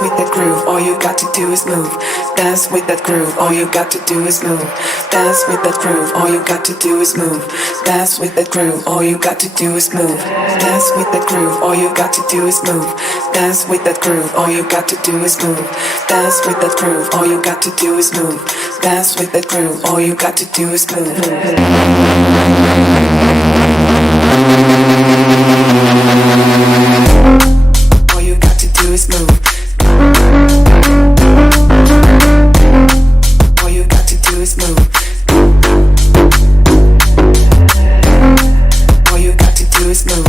with the groove, all you got to do is move. Dance with that groove, all you got to do is move. Dance with that groove, all you got to do is move. Dance with that groove, all you got to do is move. Dance with that groove, all you got to do is move. Dance with that groove, all you got to do is move. Dance with that groove, all you got to do is move. Dance with that groove, all you got to do is move. All you got to do is move. All you got to do is move. All you got to do is move.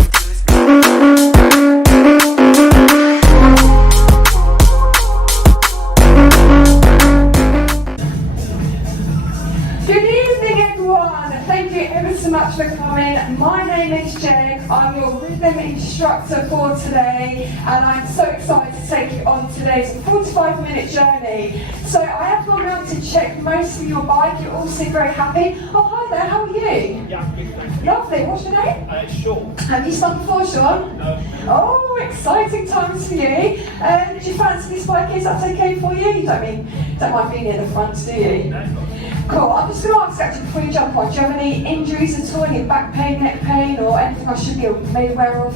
Good evening, everyone. Thank you ever so much for coming. My name is Jen. I'm your rhythm instructor for today, and I'm so excited to take you on today's 45-minute journey. So I have gone around to check most of your bike. You all seem very happy. Oh, hi there. How are you? Yeah, good, thank you. Lovely. What's your name? Sean. Have you spun before, Sean? No. Oh, exciting times for you. Did you fancy this bike? Is that okay for you? You don't mind being in the front, do you? No, not Cool. I'm just going to ask actually before you jump on, do you have any injuries at all? Any back pain, neck pain, or anything I should be made aware of?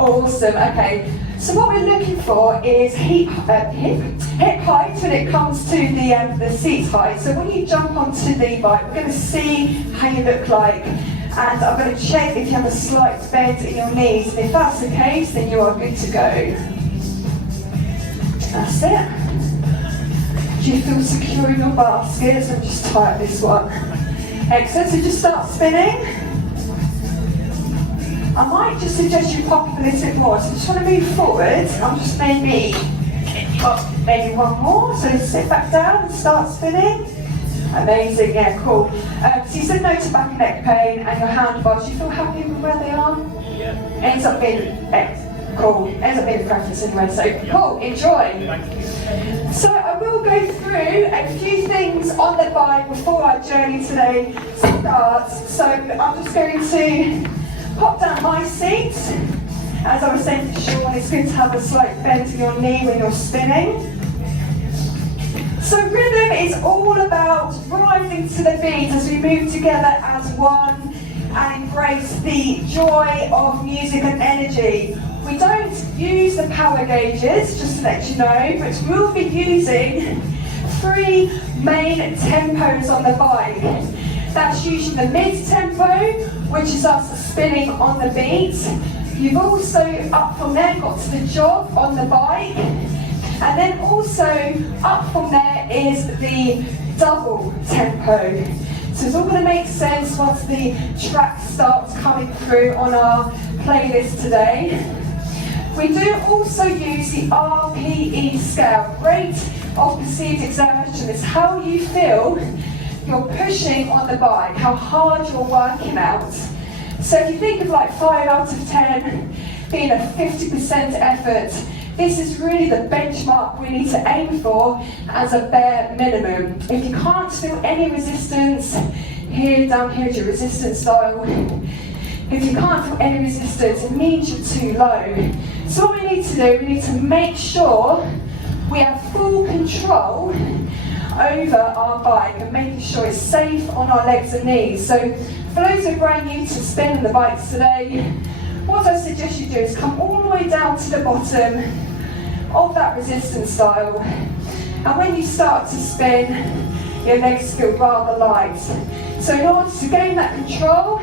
Awesome. Okay. So what we're looking for is hip height when it comes to the seat height. So when you jump onto the bike, we're going to see how you look like, and I'm going to check if you have a slight bend in your knees. And if that's the case, then you are good to go. That's it. Do you feel secure in your basket? So just tighten this one. Excellent. So just start spinning. I might just suggest you pop up a little bit more. So just want to move forward. I'm just maybe one more. So sit back down and start spinning. Amazing. Yeah, cool. So you said no to back and neck pain and your handbars. Do you feel happy with where they are? Yeah. Ends up being cool. Ends up being a practice anyway. So cool. Enjoy. Thank you. So I will go through a few things on the bike before our journey today starts. So I'm just going to pop down my seat. As I was saying to Sean, it's good to have a slight bend in your knee when you're spinning. So rhythm is all about rising to the beat as we move together as one and embrace the joy of music and energy. We don't use the power gauges, just to let you know, but we'll be using 3 main tempos on the bike. That's usually the mid-tempo, which is us spinning on the beat. You've also, up from there, got to the jog on the bike. And then also, up from there is the double tempo. So it's all going to make sense once the track starts coming through on our playlist today. We do also use the RPE scale, rate of perceived exertion. It's how you feel you're pushing on the bike, how hard you're working out. So if you think of like 5 out of 10 being a 50% effort, this is really the benchmark we need to aim for as a bare minimum. If you can't feel any resistance, down here is your resistance dial. If you can't feel any resistance, it means you're too low. So what we need to do, we need to make sure we have full control over our bike and making sure it's safe on our legs and knees. So for those who are brand new to spinning the bikes today, what I suggest you do is come all the way down to the bottom of that resistance dial. And when you start to spin, your legs feel rather light. So in order to gain that control,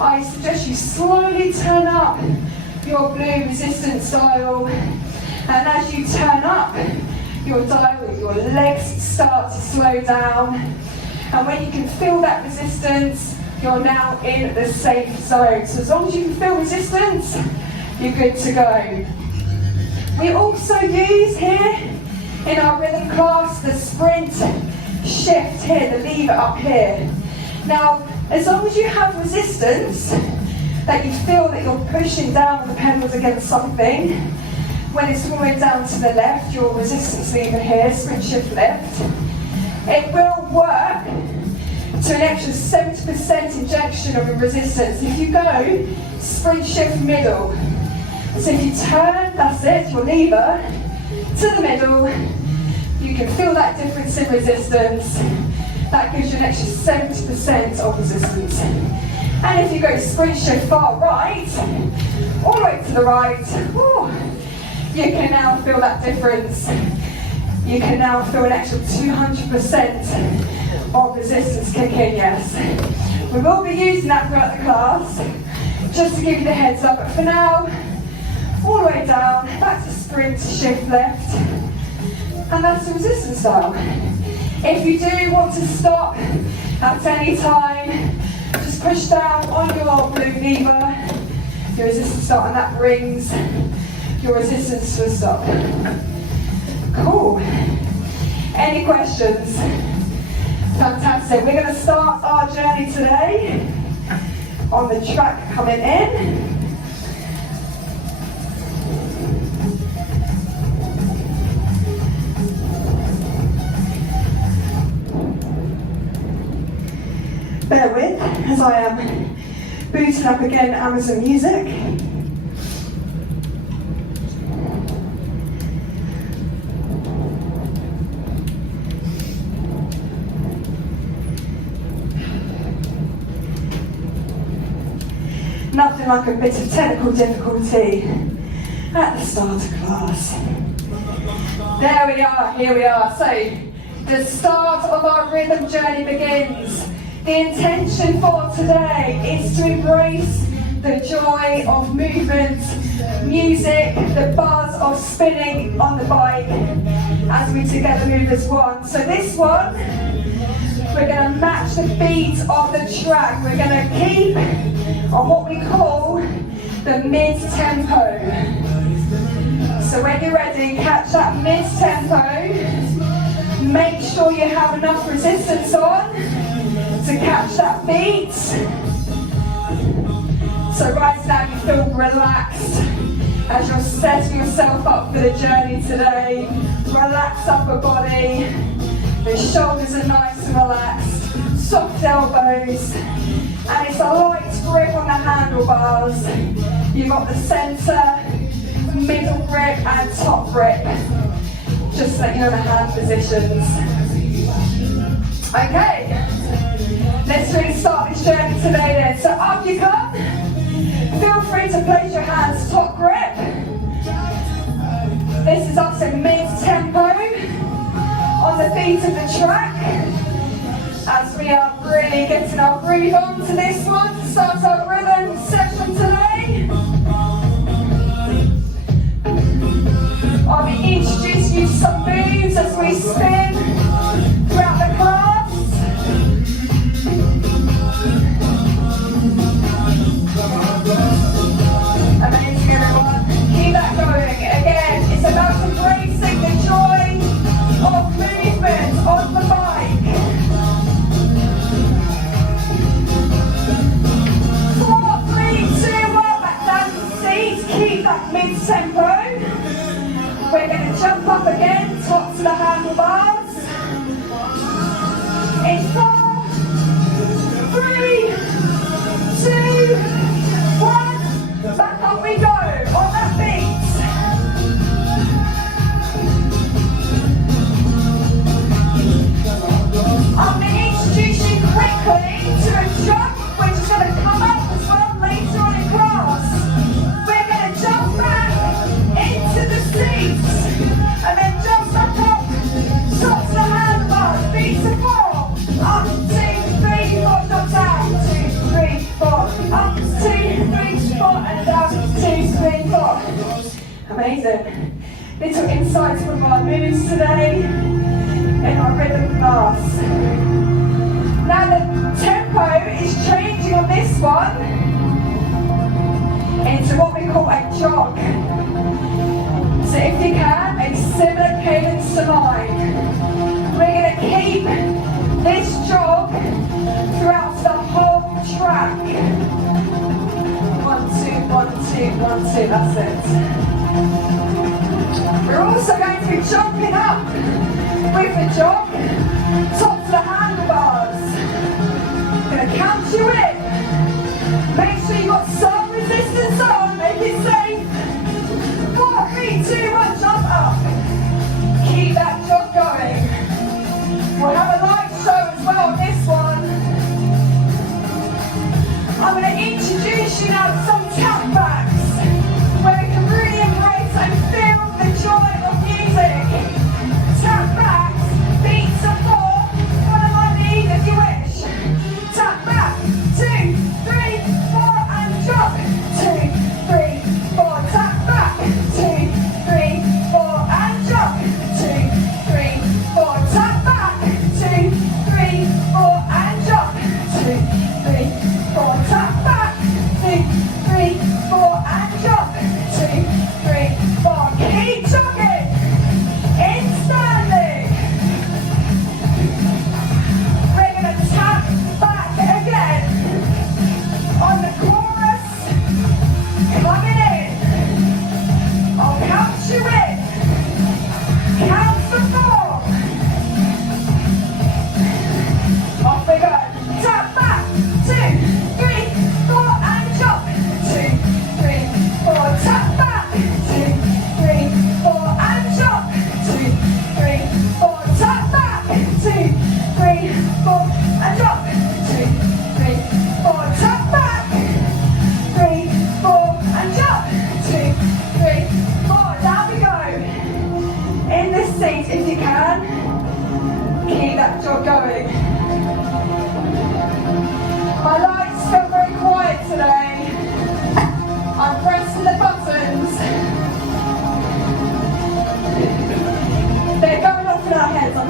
I suggest you slowly turn up your blue resistance dial, and as you turn up your dial, your legs start to slow down, and when you can feel that resistance, you're now in the safe zone. So as long as you can feel resistance, you're good to go. We also use here in our rhythm class the sprint shift here, the lever up here. Now, as long as you have resistance, that you feel that you're pushing down the pedals against something, when it's all the way down to the left, your resistance lever here, sprint shift left, it will work to an extra 70% injection of a resistance. If you go sprint shift middle, so if you turn, that's it, your lever, to the middle. You can feel that difference in resistance. That gives you an extra 70% of resistance. And if you go sprint shift far right, all the way to the right, whew, you can now feel that difference. You can now feel an extra 200% of resistance kick in, yes. We will be using that throughout the class, just to give you the heads up. But for now, all the way down, back to sprint, shift left, and that's the resistance style. If you do want to stop at any time, just push down on your blue lever, your resistance start, and that brings your resistance to a stop. Cool. Any questions? Fantastic. We're going to start our journey today on the track coming in. Bear with, as I am booting up again Amazon Music. Nothing like a bit of technical difficulty at the start of class. There we are, here we are. So, the start of our rhythm journey begins. The intention for today is to embrace the joy of movement, music, the buzz of spinning on the bike as we together move as one. So this one, we're going to match the beat of the track. We're going to keep on what we call the mid-tempo. So when you're ready, catch that mid-tempo. Make sure you have enough resistance on to catch that beat. So right now you feel relaxed as you're setting yourself up for the journey today. Relax upper body, the shoulders are nice and relaxed, soft elbows, and it's a light grip on the handlebars. You've got the centre, middle grip and top grip, just so you know the hand positions. Okay. Let's really start this journey today then. So up you come. Feel free to place your hands top grip. This is us in mid-tempo on the feet of the track. As we are really getting our groove on to this one to start our rhythm session today. I'll be introducing you to some moves as we spin throughout the class. Amazing, everyone. Keep that going. Again, it's about embracing the joy of movement on the bike. 4, 3, 2, 1. Back down to the seat. Keep that mid-tempo. We're going to jump up again, top to the handlebars. In 4, 3, 2, 1. Back up we go on that beat. I'm going to introduce you quickly to a jump which is going to come up as well later on in class. We're going to jump back into the seats and then jump back up, top to the handlebars, feet to 4, up, 2, 3, 4, not down, 2, 3, 4, up, 2, 3, 4, and down, 2, 3, 4. Amazing. Little insight to one of our moves today in our rhythm class. Now the tempo is changing on this one into what we call a jog. So if you can, a similar cadence to mine. We're going to keep this jog throughout the whole track. 1, 2, 1, 2, 1, 2, that's it. We're also going to be jumping up with the jog, top to the handlebars. Going to count you in. Make sure you've got some resistance on, make it safe. 4, 3, 2, 1, jump up.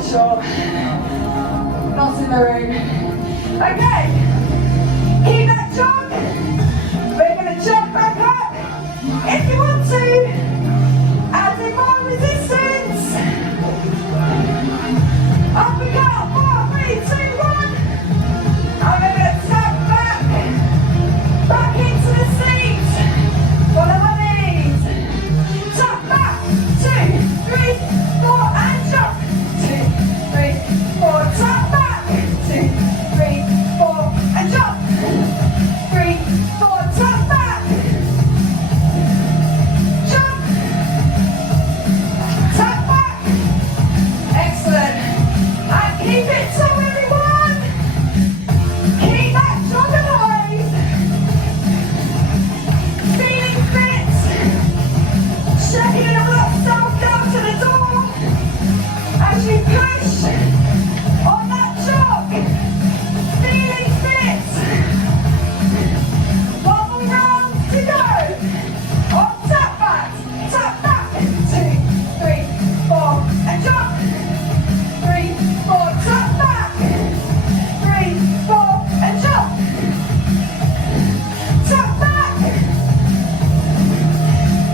sure. Not in the room. Okay. Keep that jog. We're going to jump back up. If you want to, add in more resistance. Up we go. 4, 3, 2, 1. And we're going to tap back into the seat. Follow my knees. Tap back. 2, 3, 4, and jump. 2, 3, 4. Tap back. 2, 3, 4, and jump. 3, 4. Tap back. Jump. Tap back. Excellent. And keep it so everyone. Keep that jog alive. Feeling fit. Shaking yourself down to the door as you push on that jog. Feeling fit. One more round to go. On tap back. 2, 3, 4, and jump. 3, 4, tap back. 3, 4, and jump. Tap back.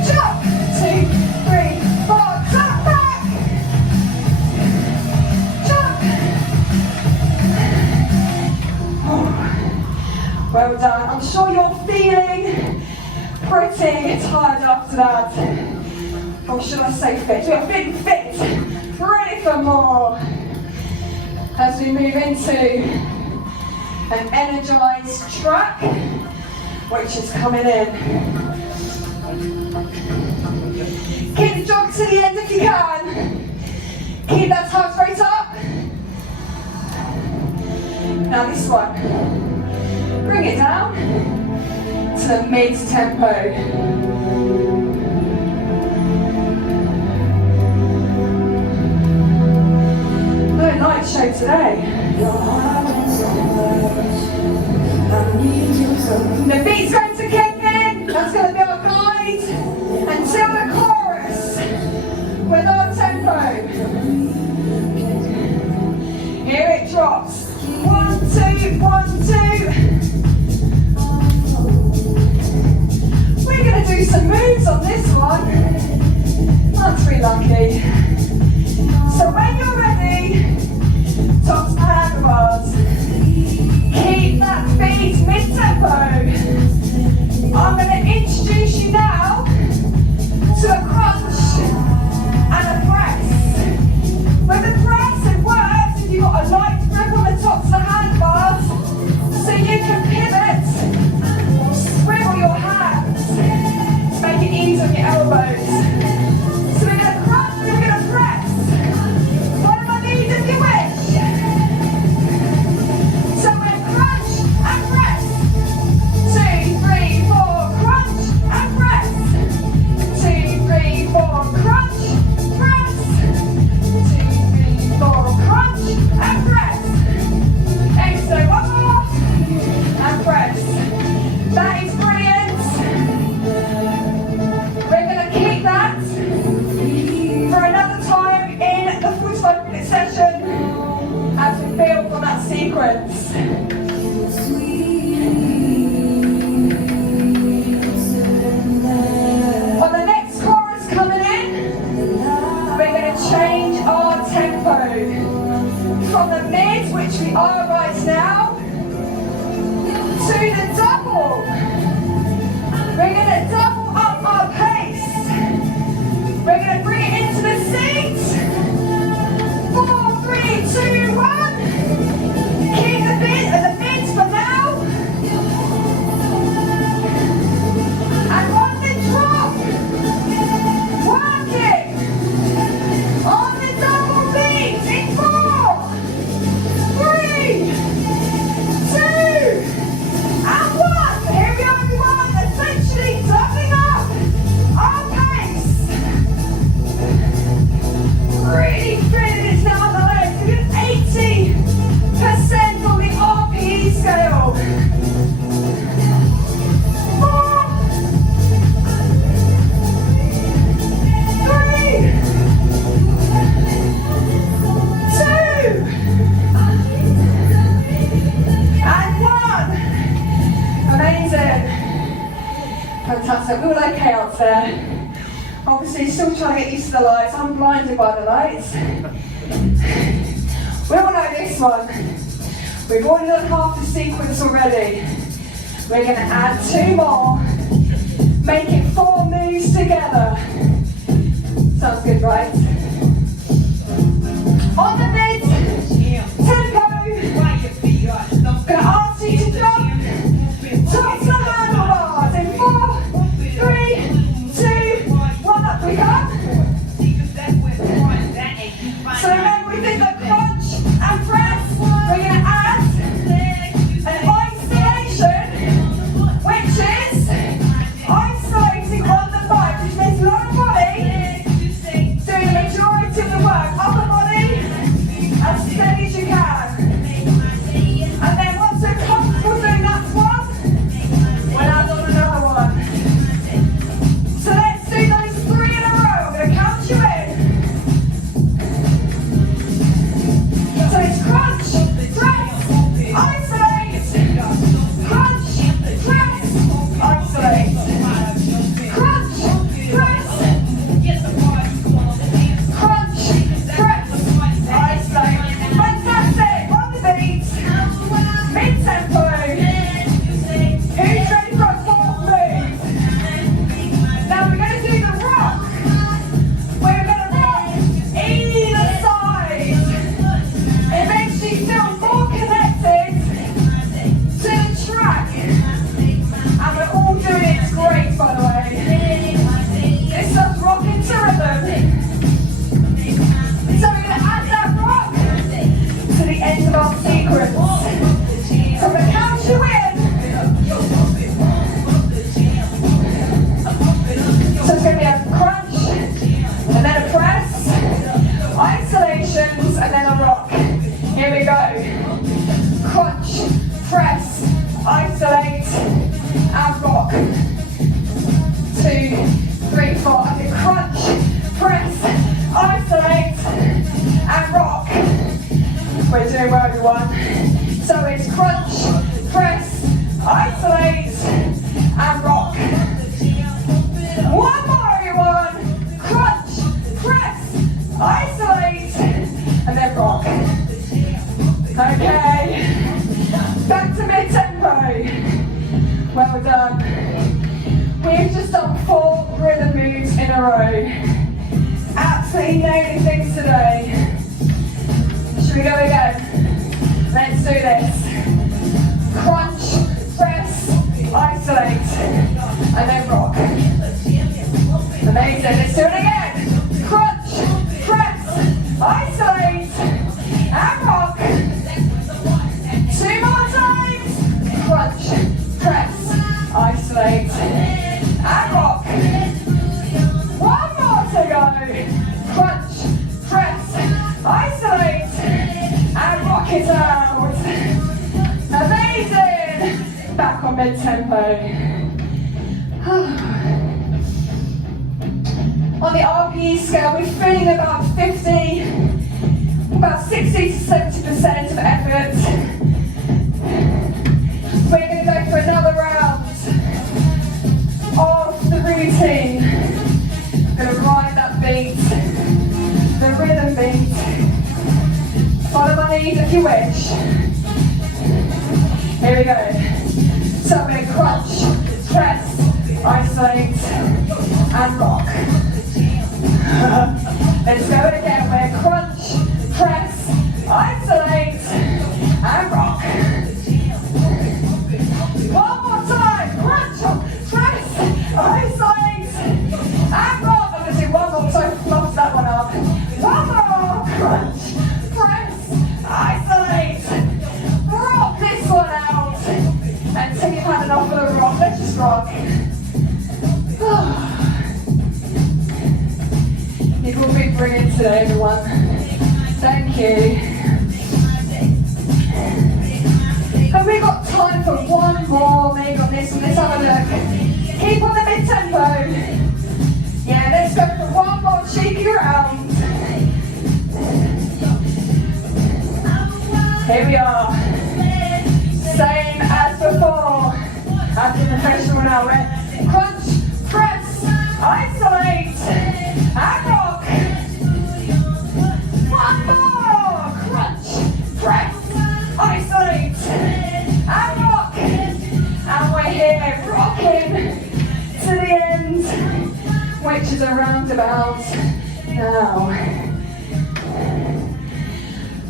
Jump. 2, 3, 4, tap back. Jump. Well done. I'm sure you're feeling pretty tired after that. Or should I say fit? You're feeling fit. Ready for more. As we move into an energized track, which is coming in. Keep the jog to the end if you can. Keep that heart rate up. Now this one. Bring it down to the mid-tempo. No night show today. The beat's going to kick in. That's going to be our guide until the chorus with our tempo. Here it drops. 1, 2, 1, 2. We're going to do some moves on this one. Aren't we lucky? So when you're ready, top handlebars. Keep that beat mid-tempo. I'm going to introduce you now to a crunch and a press. With the press, it works if you've got a light grip on the tops of the handlebars, so you can pivot, swivel your hands to make it easy on your elbows. So we're going to crunch, we're going to press. Follow my lead if you wish. So we're crunch and press. 2, 3, 4, crunch and press. 2, 3, 4, crunch, press. 2, 3, 4, crunch and press. Excellent. One more and press. That is brilliant. We're going to keep that for another time in the 45-minute session as we build on that sequence. On the next chorus coming in, we're going to change our tempo from the mid, which we are right now, to the double. We're going to double up our pace. We're going to bring it into the seat. 4, 3, 2, 1. Keep the beat at the beat for now. And on the drop, work it. On the double beat in 4, 3, 2, and 1. Here we go. obviously still trying to get used to the lights. I'm blinded by the lights. We all know this one. We've already done half the sequence already. We're going to add 2 more. Make it 4 moves together. Sounds good, right? On the mid tempo, I'm going to ask you to jump towards the handlebars in 4, 3, 2, 1, up we go. So remember, we did the crunch and press. We're going to add an isolation, which is isolating on the thigh, which means lower body doing the majority of the work, upper body as steady as you can. And then once we're comfortable doing that one, we'll add on another one. So let's do those 3 in a row. I'm going to count you in. So it's crunch, press, isolate, crunch, press, isolate, crunch, press, crunch, press, isolate. Fantastic, on the beat, mid-tempo. Who's ready for a 4th move? Now we're going to do the rock. We're going to rock either side. It makes you feel more connected to the track. And we're all doing it, it's great by the way. It's just rocking to rhythm. So we're going to add that rock to the end of our sequence. So I'm going to count you in. So it's going to be a crunch, and then a press, isolations, and then a rock. Here we go. Crunch, press, isolate, and rock. 2, 3, 4. Okay, crunch, press, isolate, and rock. We're doing well, everyone. So it's crunch, press, isolate, and rock. One more, everyone. Crunch, press, isolate, and then rock. Okay. Back to mid-tempo. Well done. We've just done 4 rhythm moves in a row. Absolutely nailing things today. Should we go again? Let's do this. Crunch, press, isolate, and then rock. Amazing. Let's do it again. Crunch, press, isolate, and rock. 2 more times. Crunch, press, isolate, and rock. 1 more to go. Crunch, press, isolate, and rock it out. Amazing. Back on mid-tempo. On the RPE scale, we're feeling about 60 to 70% of effort. We're going to go for another round of the routine. Going to ride that beat, the rhythm beat. Follow my lead if you wish. Here we go. So we're going to crunch, press, isolate, and rock. Let's go again. We're crunch, press, isolate, and rock. 1 more time. Crunch, press, isolate, and rock. I'm going to do 1 more, so I fluffed that one up. 1 more. Crunch, press, isolate, rock this one out. Until you've had enough of the rock. Let's just rock. You've all been brilliant today, everyone. Thank you. Have we got time for 1 more maybe on this one? Let's have a look. Keep on the mid-tempo. Yeah, let's go for 1 more cheeky round. Here we are. Same as before. After the professional now, right? Crunch, press, isolate, now.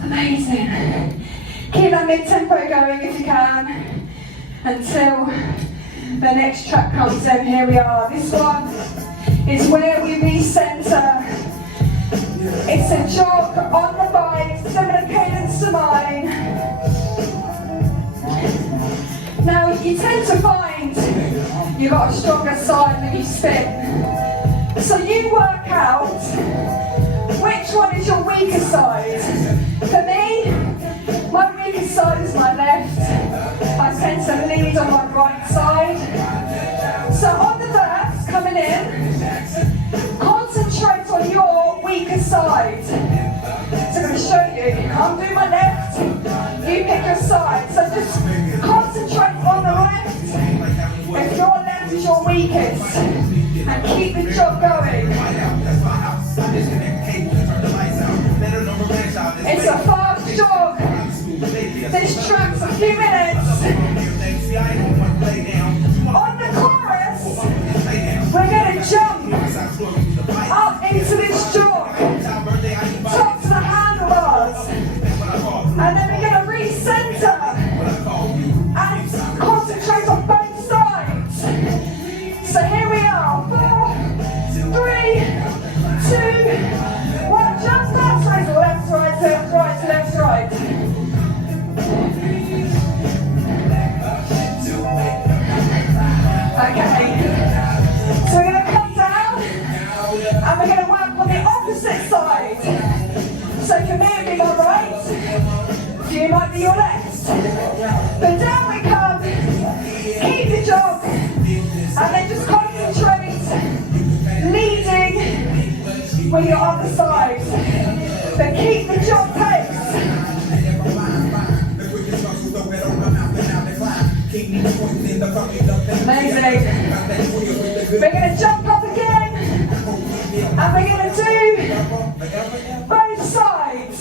Amazing. Keep that mid-tempo going if you can until the next track comes in. Here we are. This one is where we recenter. It's a jog on the bike, similar cadence to mine. Now you tend to find you've got a stronger side when you spin. So you work out which one is your weaker side. For me, my weakest side is my left. I tend to lead on my right side. So on the bursts coming in, concentrate on your weaker side. So I'm going to show you. I'm doing my left, you pick your side. So just concentrate on the left. If your left is your weakest, and keep the jog going. It's a fast jog. This track's a few minutes. On the chorus, we're going to jump up into this jog, top to the handlebars, and then we're going to recenter and concentrate on both sides. So here we are, 4, 3, 2, 1, jump up, left, right, left, right, left, right. Okay, so we're going to come down and we're going to work on the opposite side. So for me it would be my right, for you might be your left. But down we come, keep the jog, and then just concentrate, leading with your other side. But keep the jog pace. Amazing. We're going to jump up again, and we're going to do both sides.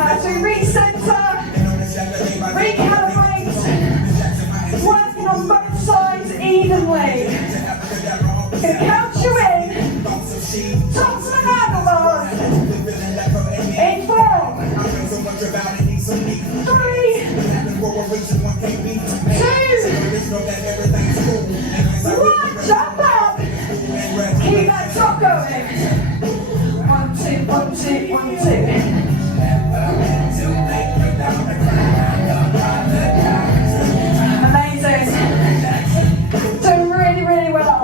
As we recenter, recalibrate, working on both sides evenly. Going to count you in, top to the handlebars, in 4, 3, 2, 1, jump up, keep that top going. 1, 2, 1, 2, 1, 2. Amazing. Doing really, really well.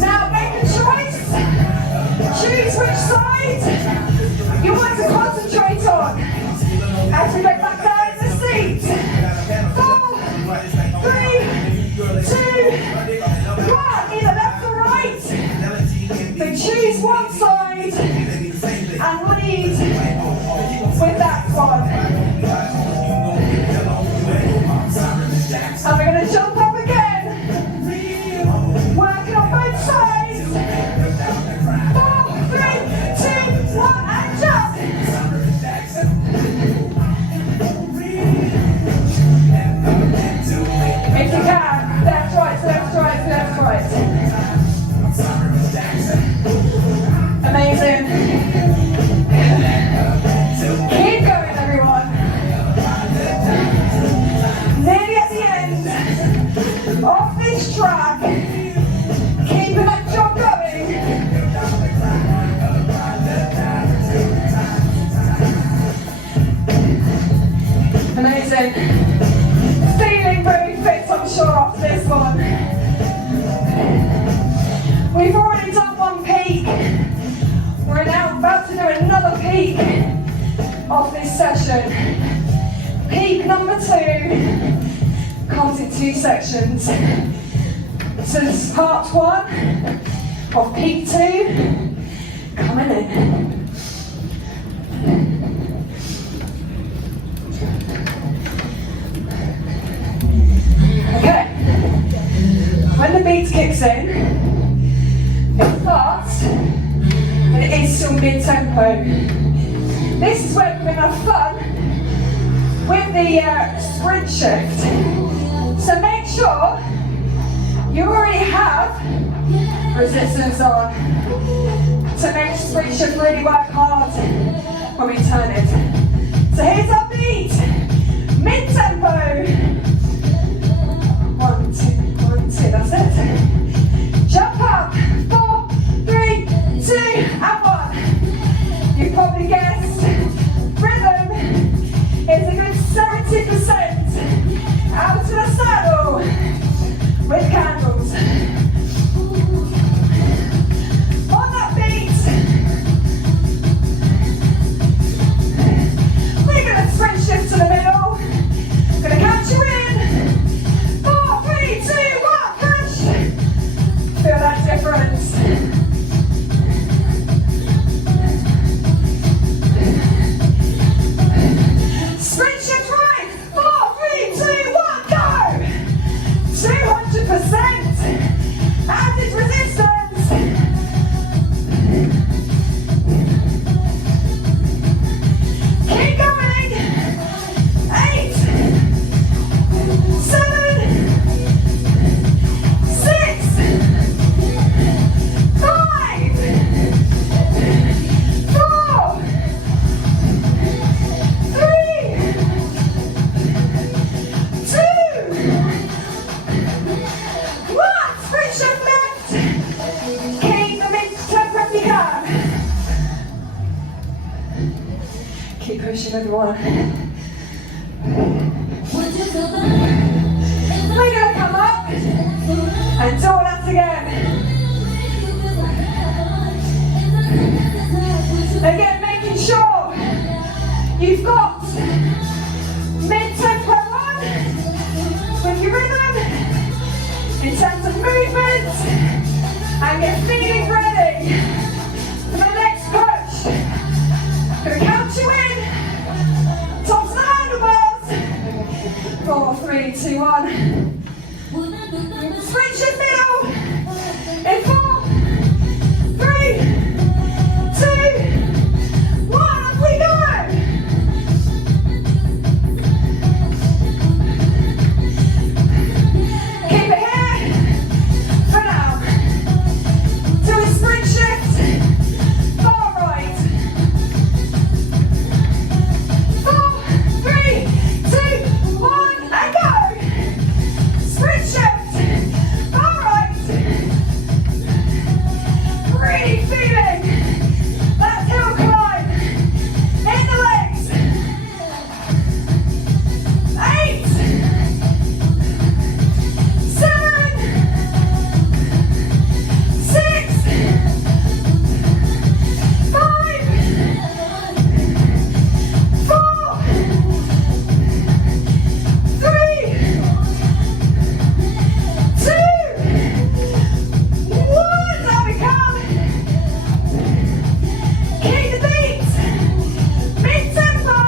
Now make a choice. Choose which side you want to concentrate on. As we get back down in the seat. 4, 3, 2, 1. Either left or right. So choose one side and lead with that one. And we're going to jump up again, working on both sides. 4, 3, 2, 1, and jump. If you can, left, right, left, right, left, right. Amazing. Keep going, everyone. Nearly at the end of this track. Keeping that jog going. Amazing. Feeling very fit, I'm sure, after this one. We've already done one peak. We're now about to do another peak of this session. Peak number 2 comes in 2 sections. So this is part 1 of peak 2 coming in. Okay, when the beat kicks in, it's fast, but it is still mid-tempo. This is where we're going to have fun with the sprint shift. So make sure you already have resistance on. So next we should really work hard when we turn it. So here's our beat, mid-tempo. 1, 2, 1, 2, that's it. Jump up, 4, 3, 2, and 1. You probably guessed, rhythm is a good 70% out to the saddle with candles. On that beat, we're going to sprint shift to the middle. Going to count you in. 4, 3, 2, 1, push. Feel that difference. Sprint shift right. 4, 3, 2, 1, go. 200%. Added resistance. Keep going. 8, 7, 6, 5, 4, 3, 2, 1. Sprint shift left. Keep the mid-tempo if you can. Keep pushing, everyone. We're going to come up and do all that again. Again, making sure you've got mid-tempo on with your rhythm in terms of movement, and get feeling ready for the next push. Gonna count you in. Tops of the handlebars. 4, 3, 2, 1. Sprint shift middle. In 4, 3, 2, 1. Up we go. Keep it here for now. To a sprint shift. Far right. 4, 3, 2, 1, and go. Sprint shift. Far right. Really feeling that hill climb in the legs. 8, 7, 6, 5, 4, 3, 2, 1. Down we come. Keep the beat. Mid-tempo.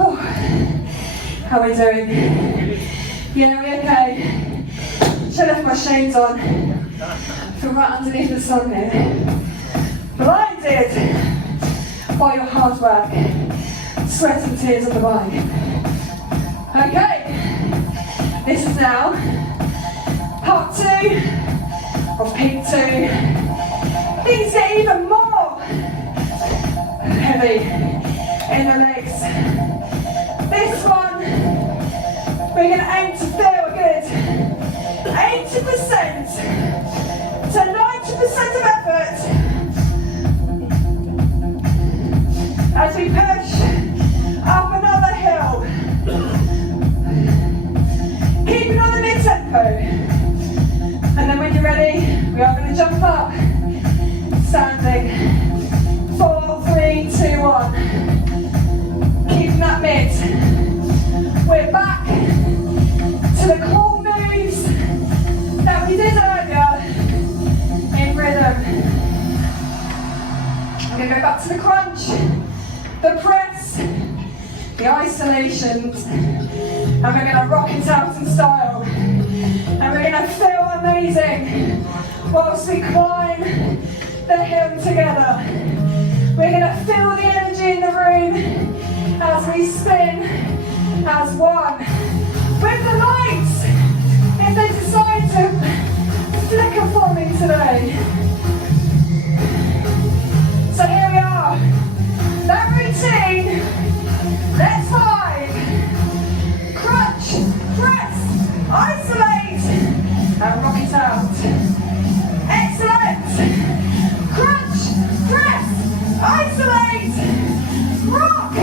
Oh, how are we doing? Yeah, we okay? Should have left my shades on. Feel right underneath the sun here. Blinded by your hard work, sweat and tears on the bike. Okay, this is now part 2 of peak 2. Things get even more heavy in the legs. This one, we're going to aim to feel a good 80% to 90% of effort as we push up another hill. Keeping on the mid-tempo. And then when you're ready, we are going to jump up, standing. 4, 3, 2, 1. Keeping that mid. We're back to the core moves that we did earlier in rhythm. I'm going to go back to the crunch, the press, the isolations, and we're going to rock it out in style. And we're going to feel amazing whilst we climb the hill together. We're going to feel the energy in the room as we spin as one. With the lights, if they decide to flicker for me today. So here we are. That routine. Let's 5. Crunch, press, isolate, and rock it out. Excellent. Crunch, press, isolate, rock.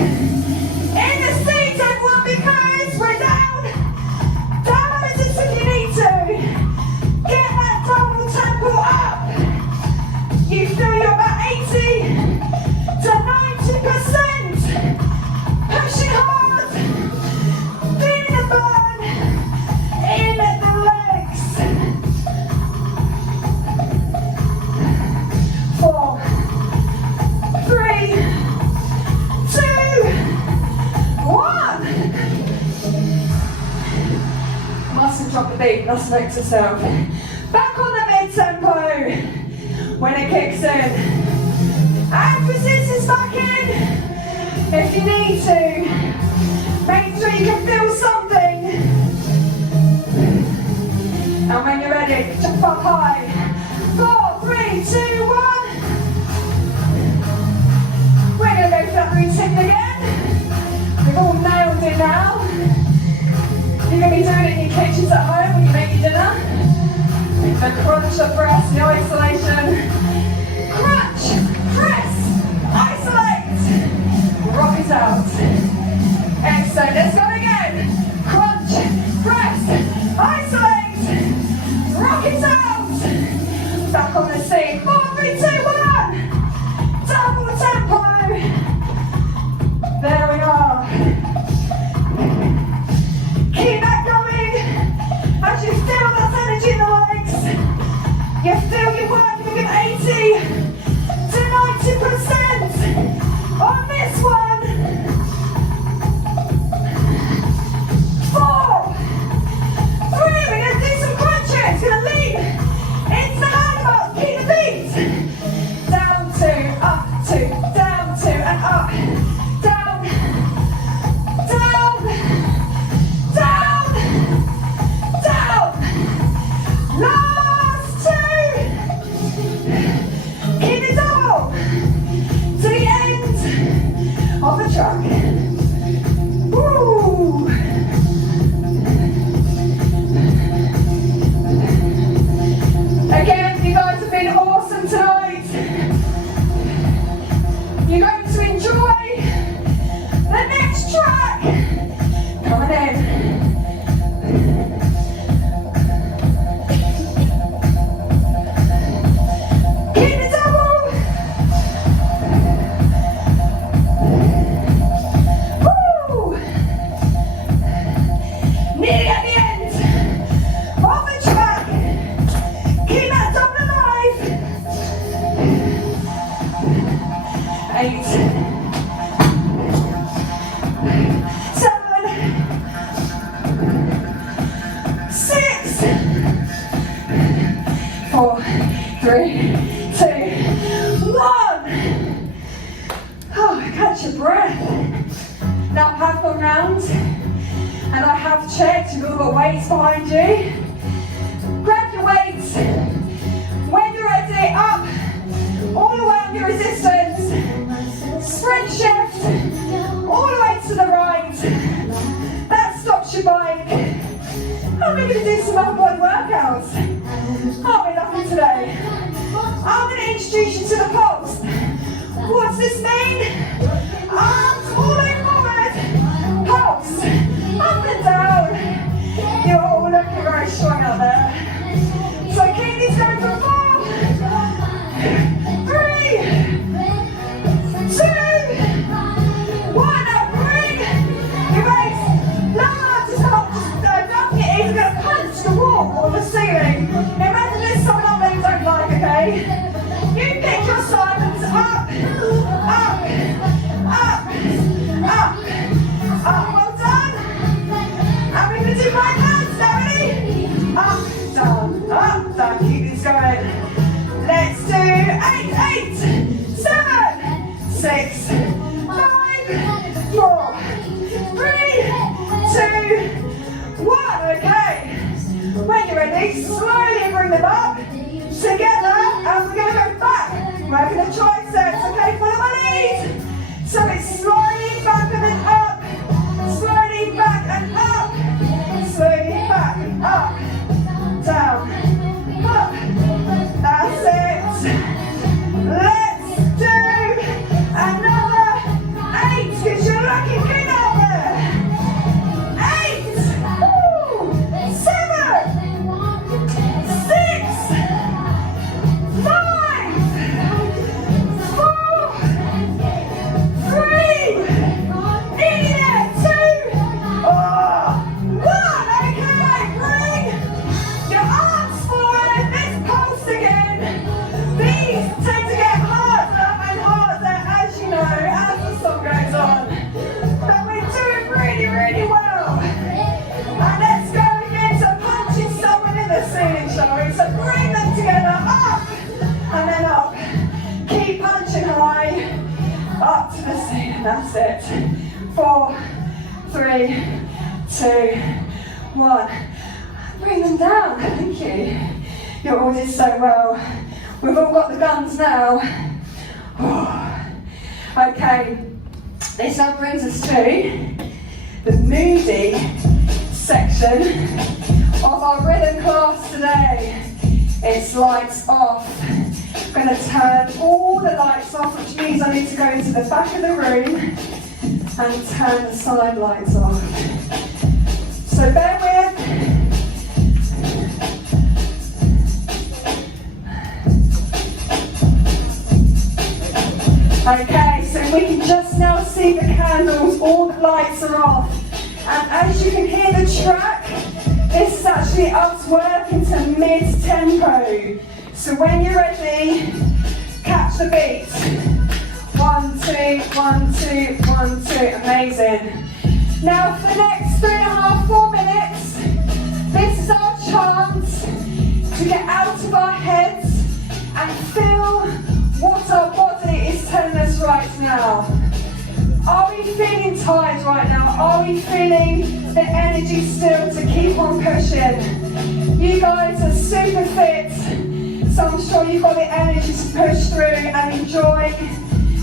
In the seat, everyone, because we're down. Down on it if you need to. Get that double tempo up. You feel you're about 80 to 90%. Pushing hard. Feeling the burn in the legs. 4, 3, 2, 1. Mustn't drop the beat, must fix yourself. Back on the mid-tempo when it kicks in. And resistance back in if you need to. Make sure you can feel something. And when you're ready, jump up high. 4, 3, 2, 1. We're going to go for that routine again. We've all nailed it now. You're going to be doing it in your kitchens at home when you make your dinner. The crunch, the press, the isolation. Crunch, press, isolate. Rock it out. Excellent. Let's go again. Crunch, press, isolate. Rock it out. Back on the seat. 4, 3, 2, 1. Double tempo. There we are. Keep that going as you feel that energy in the legs. You feel you're working with 80 to 90% on this one. 4, 3, we're going to do some crunches. Going to lean into the handlebars. Keep the beat. Down 2, up 2, down 2 and up. Down, down, down, down. Last 2. Keep it double to the end of the track. Woo. Again, you guys have been awesome tonight. You're going to enjoy the next track. Coming in. Keep it double. Woo! Nearly at the end of the track. Keep that double alive. 8, 7, 6, 4, 3, 2, 1. Oh, catch your breath. Now I have gone round and I have checked you've all got weights behind you. Grab your weights. When you're ready, up, all the way on your resistance. Sprint shift, all the way to the right. That stops your bike. And we're going to do some upper body workouts. Aren't we lucky today? I'm going to introduce you to the pulse. What's this mean? Arms all the way forward. Pulse, up and down. You're all looking very strong out there. So keep these going for 4, 3, 2, 1. Now bring your waist lower to stop. Dumping it is going to punch the wall or the ceiling. Imagine this is something that you don't like, okay? You pick your silence up, up, up, up. together, and we're going to go back. Working the triceps, okay, follow my lead. So it's slowly back and then up, slowly back and up, slowly back and up, down, up. That's it. Let's do another 8, because you're looking good out there. 8, 7, 6, 5, 4, 3, nearly there, 2, 1. Okay, bring your arms forward. Let's pulse again. These tend to get harder and harder, as you know, as the song goes on. But we're doing really, really well. And let's go again to punching someone in the ceiling, shall we? So bring them together, up and then up. Keep punching high, up to the ceiling. That's it. 4, 3, 2, 1. Bring them down. Thank you. You all did so well. We've all got the guns now. Okay, this now brings us to the moody section of our rhythm class today. It's lights off. I'm going to turn all the lights off, which means I need to go into the back of the room and turn the side lights off. So bear with. Okay, so we can just now see the candles, all the lights are off. And as you can hear the track, this is actually us working to mid-tempo. So when you're ready, catch the beat. 1, 2, 1, 2, 1, 2, amazing. Now for the next 3.5, 4 minutes, this is our chance to get out of our heads and feel what our body is telling us right now. Are we feeling tired right now? Are we feeling the energy still to keep on pushing? You guys are super fit, so I'm sure you've got the energy to push through and enjoy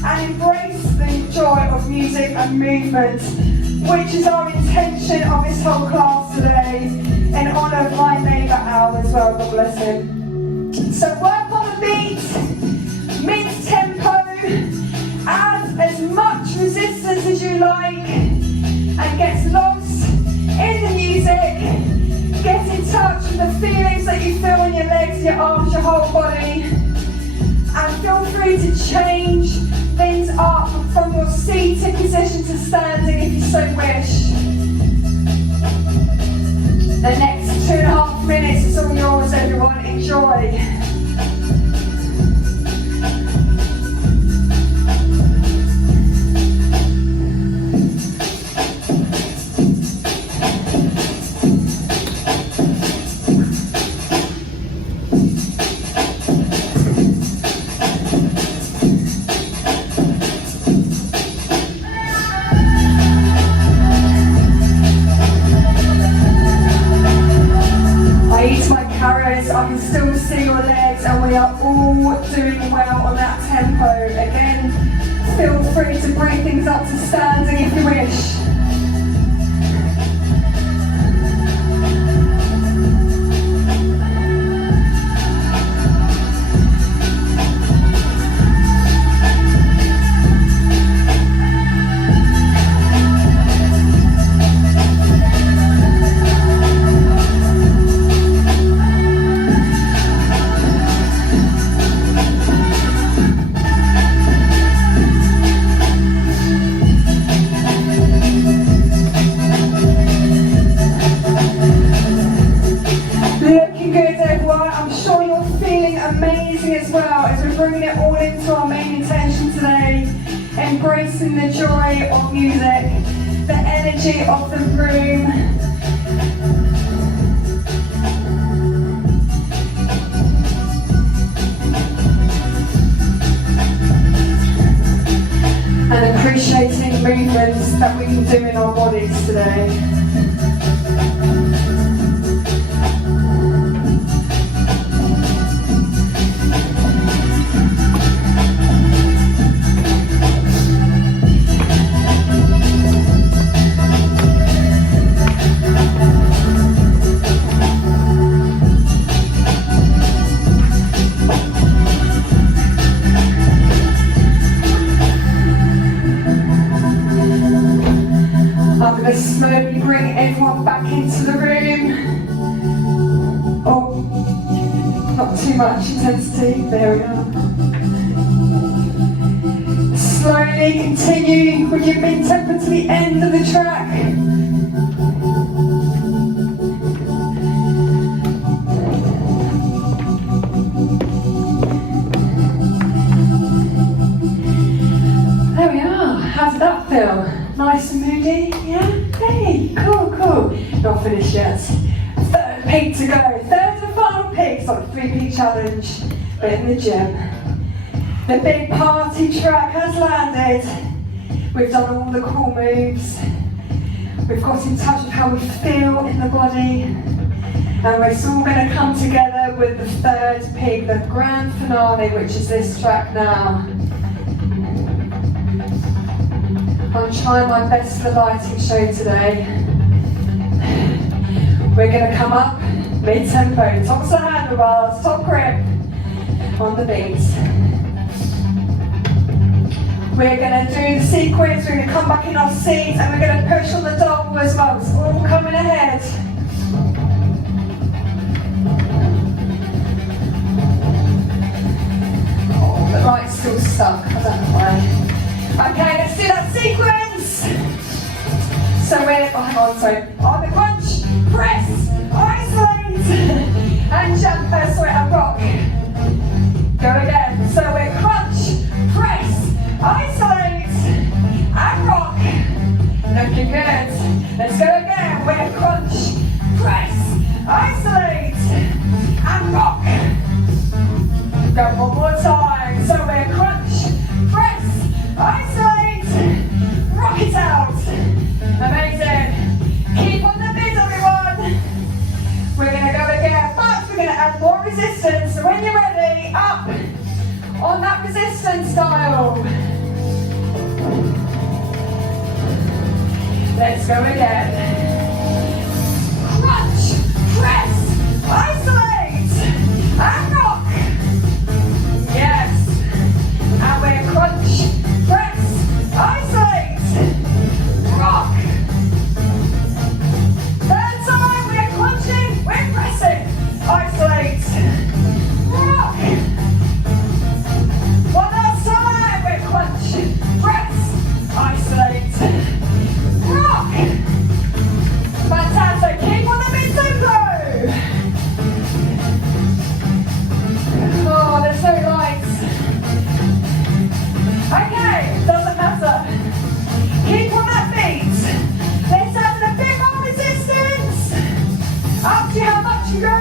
and embrace the joy of music and movement, which is our intention of this whole class today, in honour of my neighbour Al as well, God bless him. So work on the beat, mid-tempo, add as much resistance as you like, and get lost in the music. Get in touch with the feelings that you feel in your legs, your arms, your whole body, and feel free to change things up from your seated position to standing if you so wish. The next 2.5 minutes is all yours, everyone. Enjoy. I can still see your legs, and we are all doing well on that tempo. Again, feel free to bring things up to standing if you wish. Bringing it all into our main intention today, embracing the joy of music, the energy of the room. And appreciating movements that we can do in our bodies today. to the room. Oh, not too much intensity. There we are. Slowly continue with your mid-tempo to the end of the track. There we are. How did that feel? Nice and moody? Yeah? Hey, cool, cool. Not finished yet. Third peak to go. Third and final peak. It's like a 3-peak challenge, but in the gym. The big party track has landed. We've done all the cool moves. We've got in touch with how we feel in the body. And we're all going to come together with the third peak, the grand finale, which is this track now. I'm trying my best for the lighting show today. We're going to come up mid-tempo, tops of the handlebars, top grip on the beats. We're going to do the sequence, we're going to come back in our seats and we're going to push on the double as well. It's all coming ahead. Oh, the light's still stuck, I don't know why. Okay, let's do that sequence. So we're, oh hang on, sorry. On the crunch, press, isolate, and jump, and rock. Go again. So we're crunch, press, isolate, and rock. Looking good. Let's go again. We're crunch, press, isolate, and rock. Go one more time. So we're crunch, press, isolate, rock it out. Amazing. Keep on the mid, everyone. We're going to go again, but we're going to add more resistance. So when you're ready, up on that resistance dial. Let's go again. Crunch, press, isolate, and rock. Yes. And we're crunch, press, isolate, rock. Third time, we're crunching, we're pressing, isolate, rock. One last time, we're crunch, press, isolate, rock. Fantastic, keep on the mid-tempo. Oh, they're so light. Okay, doesn't matter. Keep on that beat. Let's add a bit more resistance. Up to how much you go.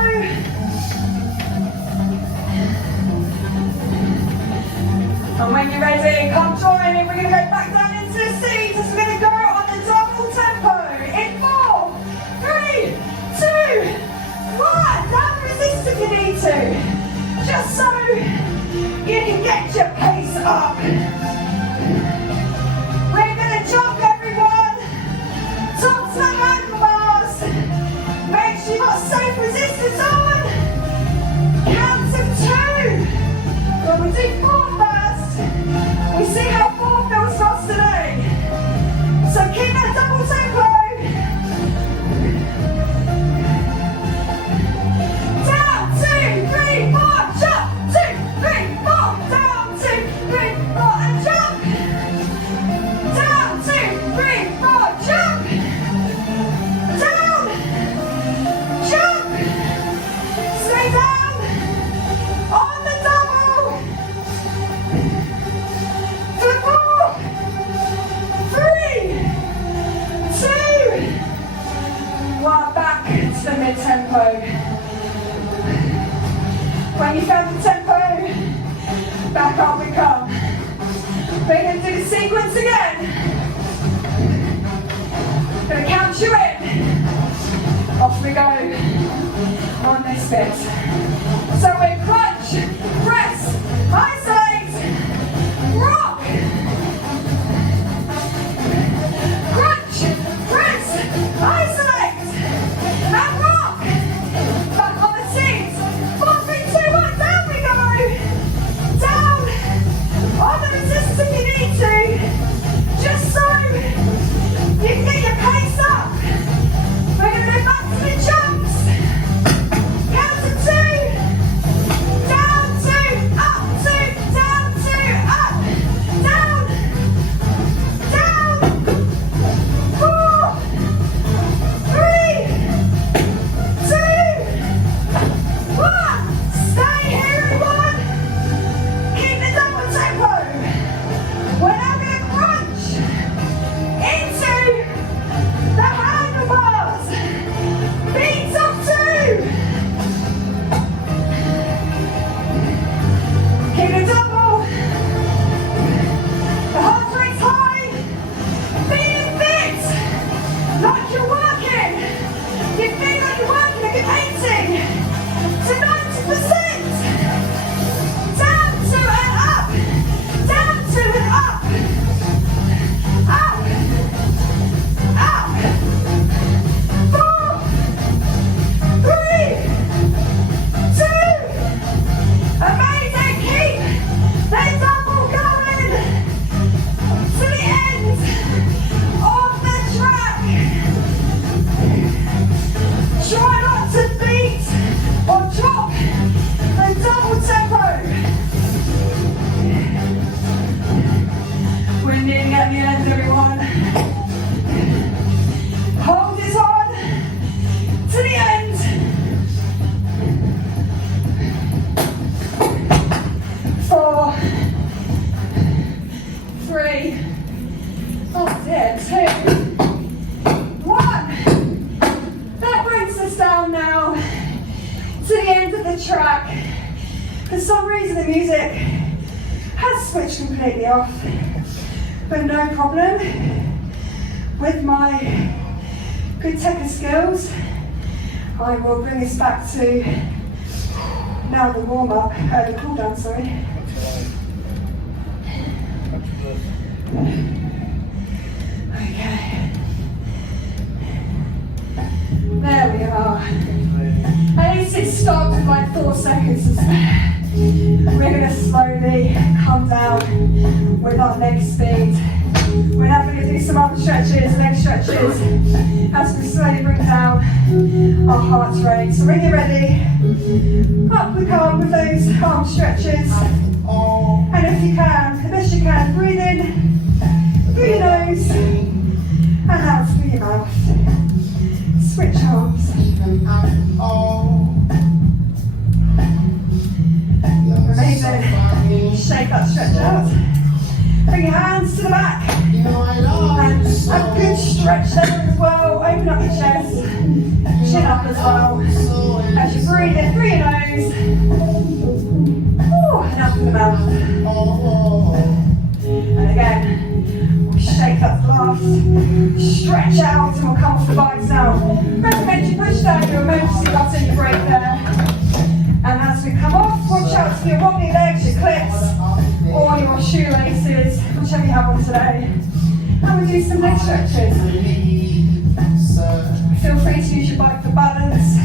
And when you're ready, come join me. We're going to go back down into the seats as we're going to go on the double tempo. In 4, 3, 2, 1. Down resist if you need to. Just so you can get your pace up. We're going to jump, everyone. Top to the handlebars. Make sure you've got safe resistance on. Count of 2. When we do 4 first, we see how 4 feels for us today. So keep that double tempo. Down, 2, 3, 4, jump. 2, 3, 4, down, 2, 3, 4, and jump. Down, 2, 3, 4, jump. Down, jump. Stay down. On the double. 4, 3, 2, 1. Back to the mid-tempo. When you found the tempo, back up we come. We're going to do the sequence again. Going to count you in. Off we go on this bit. So we're crunch, press, isolate, rock. Crunch, press, isolate, and rock. Back on the seats. 4, 3, 2, 1, down we go. Down on the resistance if you need to. Just so you can get your pace up. We're going to move back to Try not to beat or drop the double tempo. We're nearly at the end, everyone. Hold it on to the end. 4, 3, oh dear, 2, 1. That brings us down now to the end of the track. For some reason the music has switched completely off, but no problem. With my good technical skills, I will bring us back to now the warm-up, the cool-down, sorry. Okay. There we are. At least it stopped with like 4 seconds to spare. We're going to slowly come down with our leg speed. We're now going to do some arm stretches, leg stretches, as we slowly bring down our heart rate. So when you're ready, up we come with those arm stretches. And if you can, the best you can, breathe in through your nose and out through your mouth. Switch arms. Amazing. Shake that stretch out. Bring your hands to the back. And a good stretch there as well. Open up your chest. Chin up as well. As you breathe in through your nose. Ooh, and out through the mouth. And again, we'll shake that last. Stretch out and we'll come off the bikes now. Recommend you push down your emergency button, your brake there. And as we come off, watch out for your wobbly legs, your clips, or your shoelaces, whichever you have on today. And we do some leg stretches. Feel free to use your bike for balance.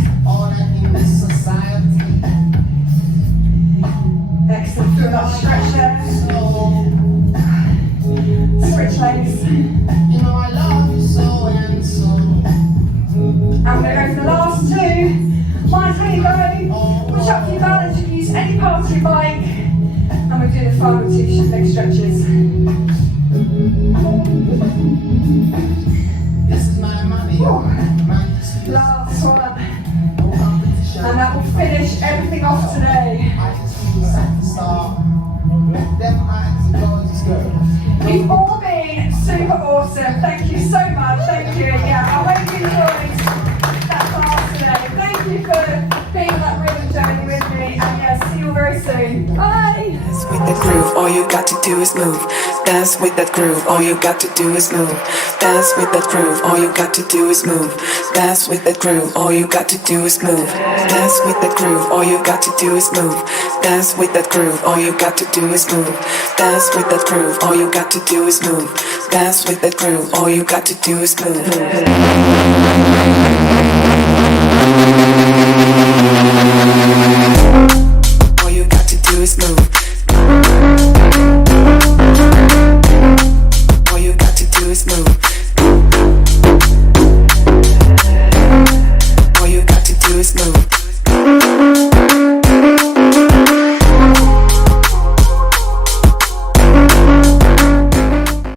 Excellent, feel that stretch there. Switch legs. And we're going to go for the last 2. Mind how you go. Watch out for your balance. You can use any part of your bike. And we'll do the final 2 leg stretches. This is my money. Last one. And that will finish everything off today. You've all been super awesome. Thank you so much. Thank you. Yeah, I hope you enjoyed that class today. Thank you for being on that rhythm journey with me. And yeah, see you very soon. Bye. Dance with the groove, all you got to do is move. Dance with that groove, all you got to do is move. Dance with that groove, all you got to do is move. Dance with that groove, all you got to do is move. Dance with that groove, all you got to do is move. Dance with that groove, all you got to do is move. Dance with that groove, all you got to do is move. Dance with that groove, all you got to do is move. All you got to do is move. All you got to do is move.